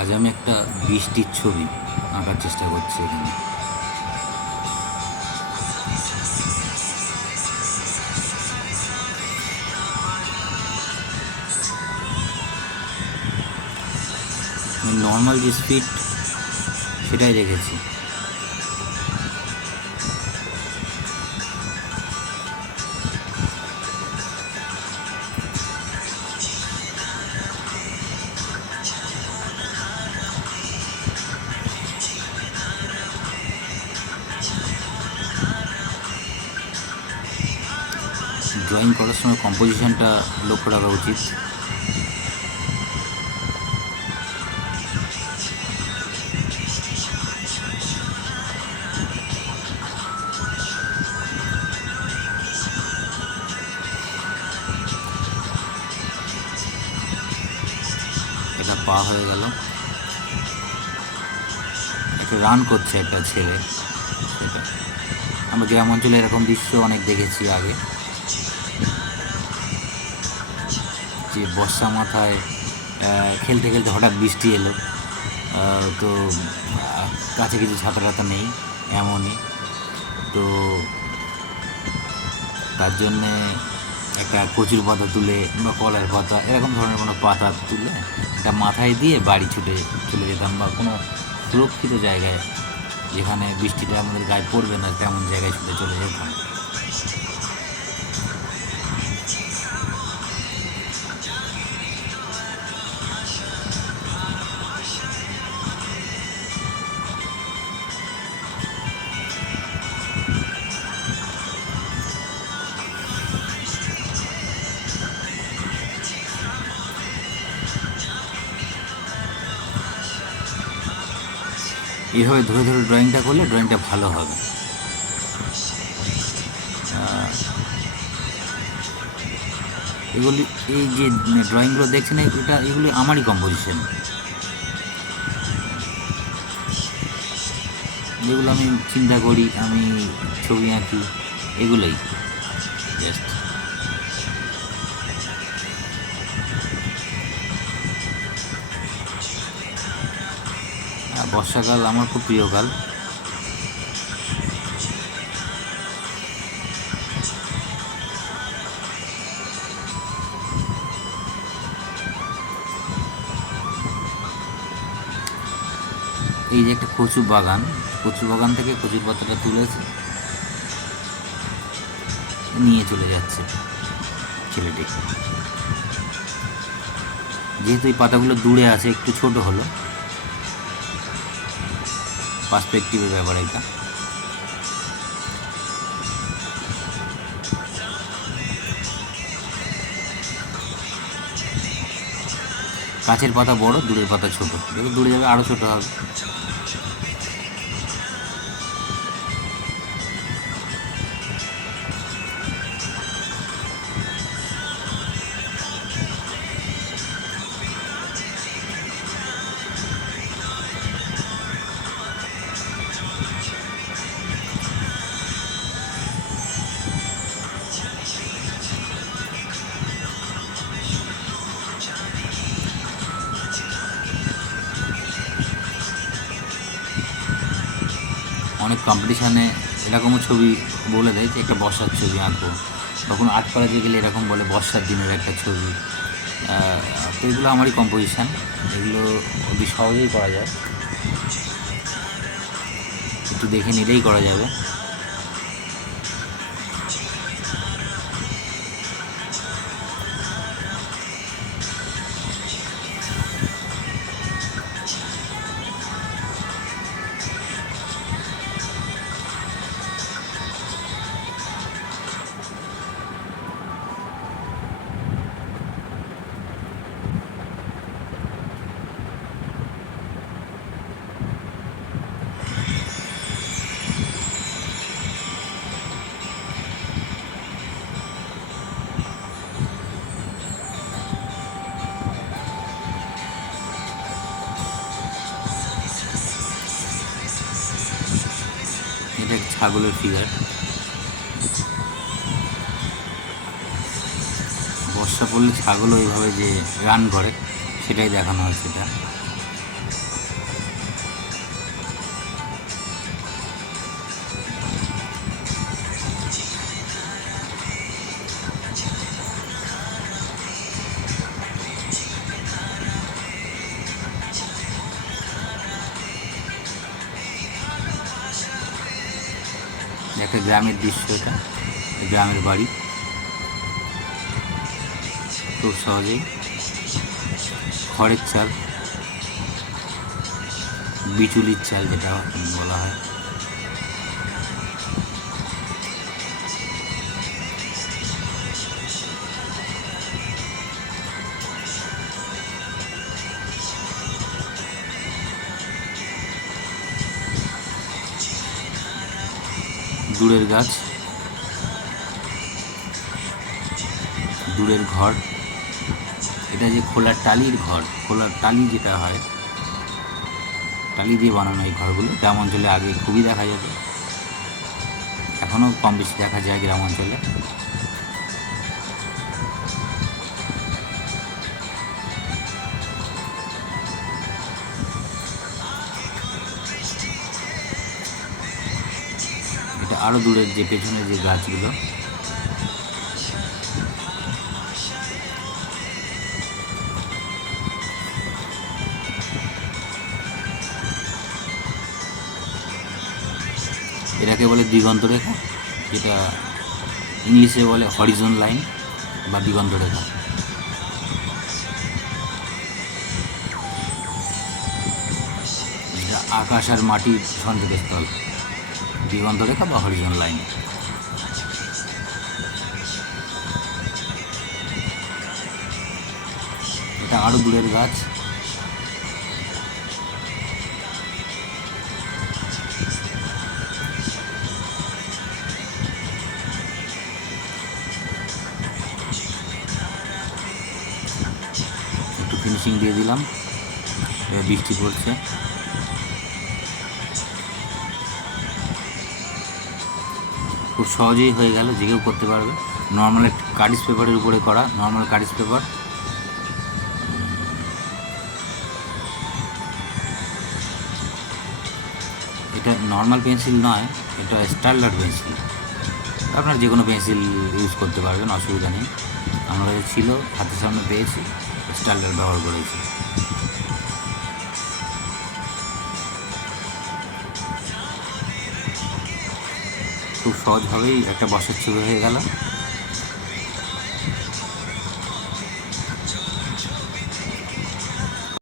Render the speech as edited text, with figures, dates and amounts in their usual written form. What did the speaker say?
আজ আমি একটা বৃষ্টির ছবি আঁকার চেষ্টা করছি এখানে। নর্মাল যে স্পিড সেটাই রেখেছি। ড্রয়িং করার সময় কম্পোজিশনটা লক্ষ্য রাখা উচিত। এটা পা হয়ে গেল, একটা রান করছে একটা ছেলে। সেটা আমরা গ্রাম অঞ্চলে এরকম দৃশ্য অনেক দেখেছি আগে, যে বর্ষা মাথায় খেলতে খেলতে হঠাৎ বৃষ্টি এলো, তো কাছে কিছু ছাতা টাতা নেই এমনই, তো তার জন্যে একটা কচুর পাতা তুলে বা কলার পাতা এরকম ধরনের কোনো পাতা তুলে এটা মাথায় দিয়ে বাড়ি ছুটে চলে যেতাম, বা কোনো সুরক্ষিত জায়গায় যেখানে বৃষ্টিটা আমাদের গায়ে পড়বে না তেমন জায়গায় ছুটে চলে যেতাম। এইভাবে ধরে ধরে ড্রয়িংটা করলে ড্রয়িংটা ভালো হবে। এগুলি এই যে ড্রয়িংগুলো দেখছেন এগুলি আমারই কম্পোজিশন, যেগুলো আমি চিন্তা করি, আমি ছবি আঁকি, এগুলোই জাস্ট। বর্ষাকাল আমার খুব প্রিয় কাল। এই যে একটা কচু বাগান, কচু বাগান থেকে কচুর পাতাটা তুলেছে নিয়ে চলে যাচ্ছে ছেলেটি। যেহেতু এই পাতাগুলো দূরে আছে, একটু ছোট হলো, পার্সপেক্টিভের ব্যাপার এটা। গাছের পাতা বড়, দূরের পাতা ছোট, দেখো দূরে যাবে আরও ছোট হবে। অনেক কম্পিটিশানে এরকমও ছবি বলে দেয় যে একটা বর্ষার ছবি আঁকবো, তখন আর্ট কলেজে গেলে এরকম বলে বর্ষার দিনের একটা ছবি। তো এগুলো আমারই কম্পোজিশান, এগুলো অতি সহজেই করা যায়, একটু দেখে নিলেই করা যাবে। এটা একটা ছাগলের ফিগার। বর্ষা পড়লে ছাগল ওইভাবে যে রান করে সেটাই দেখানো হয়েছে এটা। একটা গ্রামের দৃশ্য, এটা গ্রামের বাড়ি। খুব সহজেই খড়ের চাল, বিচুলির চাল যেটা বলা হয়। দূরের গাছ, দূরের ঘর। এটা যে খোলার টালির ঘর, খোলার টালি যেটা হয়, টালি দিয়ে বানানো এই ঘরগুলো গ্রাম অঞ্চলে আগে খুবই দেখা যেত, এখনও কম বেশি দেখা যায় গ্রাম অঞ্চলে। এটা আরও দূরের যে পেছনের যে গাছগুলো, এটাকে বলে দিগন্ত রেখা, যেটা ইংলিশে বলে হরিজন লাইন বা দিগন্ত রেখা। যেটা আকাশ আর মাটির সংযোগস্থল, দিগন্ত রেখা বা হরিজন লাইন। এটা আরও দূরের গাছ, একটু ফিনিশিং দিয়ে দিলাম। বৃষ্টি পড়ছে, খুব সহজেই হয়ে গেল, যে কেউ করতে পারবে। নর্মাল কার্ডিস পেপারের উপরে করা, নর্মাল কার্ডিস পেপার। এটা নর্মাল পেন্সিল নয়, এটা স্টাইলার পেন্সিল। আপনার যে কোনো পেন্সিল ইউজ করতে পারবেন, অসুবিধা নেই। আমার কাছে ছিল, হাতের সামনে পেয়েছি, স্টাইলার ব্যবহার করেছি। খুব সহজভাবেই একটা বসার ছবি হয়ে গেল।